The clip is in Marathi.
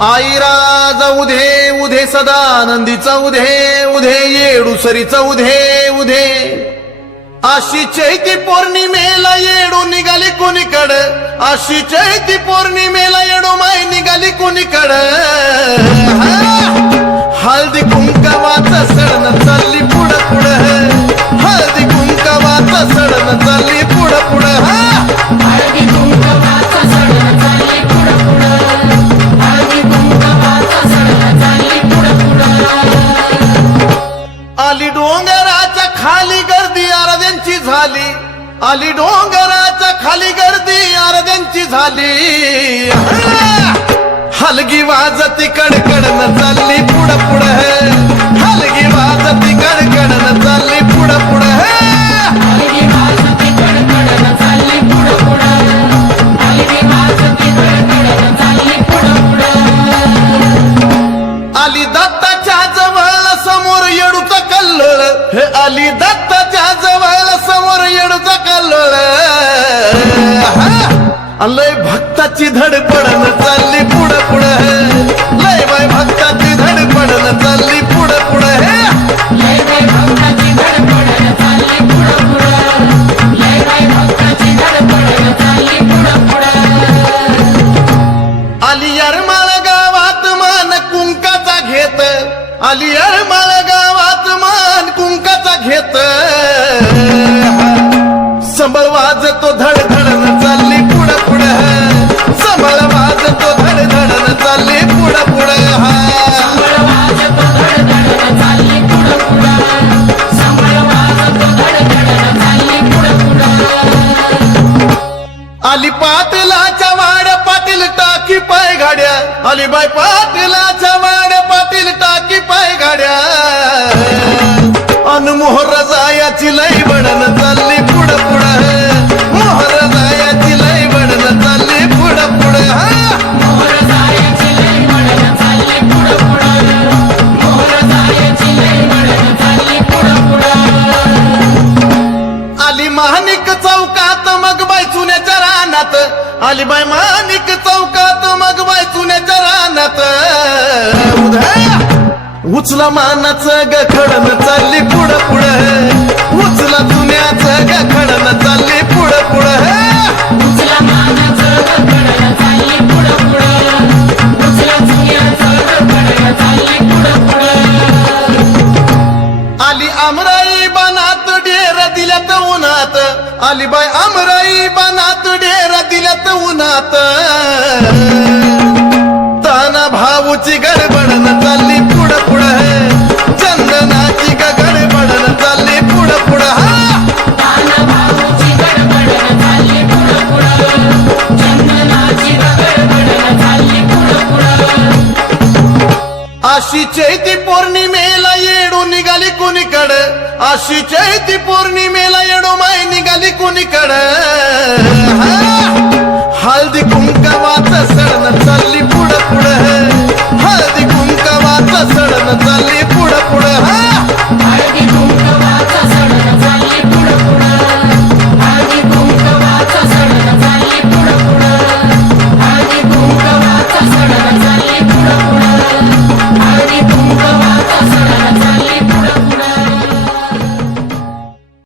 आईराज उधे सदानंदी चौधे उधे येडू सरी चौधे उधे. अशी चैती पौर्णिमेला येडू निघाली कोणीकड? अशी चैती पौर्णिमेला येडू माय निघाली कोणीकड? खाली गर्दी आरद्यांची झाली. आली डोंगराच्या खाली गर्दी आरद्यांची झाली. हलगी वाजती कडकडन चालली पुढं पुढं. अली हे दत्ताच्या जवळ समोर येडूचा कल्लोळ. लय भक्ताची धडपडन चालली पुढं पुढं. लय बाय भक्ताची धडपडन चालली पुढं पुढं. हे आली पाटलाच्या वाड्या पाटील टाकी पाय गाड्या आली बाय पाटलाच्या वाड्या पाटील टाकी पाय गाड्या रानात. आली बाय महानिक चौकात मग बाय चुन्याच्या रानात. उचला मानाचं गखडन चालली पुढं पुढं. उचला चुन्याचं गखडन चालली पुढं पुढं. उचला मानाचं गडगडन चालली पुढं पुढं. उचला चुन्याचं गडगडन चालली पुढं पुढं. आली अमराई बनात डेर दिल्यात उन्हात. आली अमराई बनात डेर दिल्यात उन्हात. ताना भाऊची गडबडन चालली पुढं पुढं चंदनाची गडबडन चालली पुढं पुढं हा. अशी चैती पौर्णिमेला येडू निघाली कुणीकड? अशी चैती पौर्णिमेला येडू माय निघाली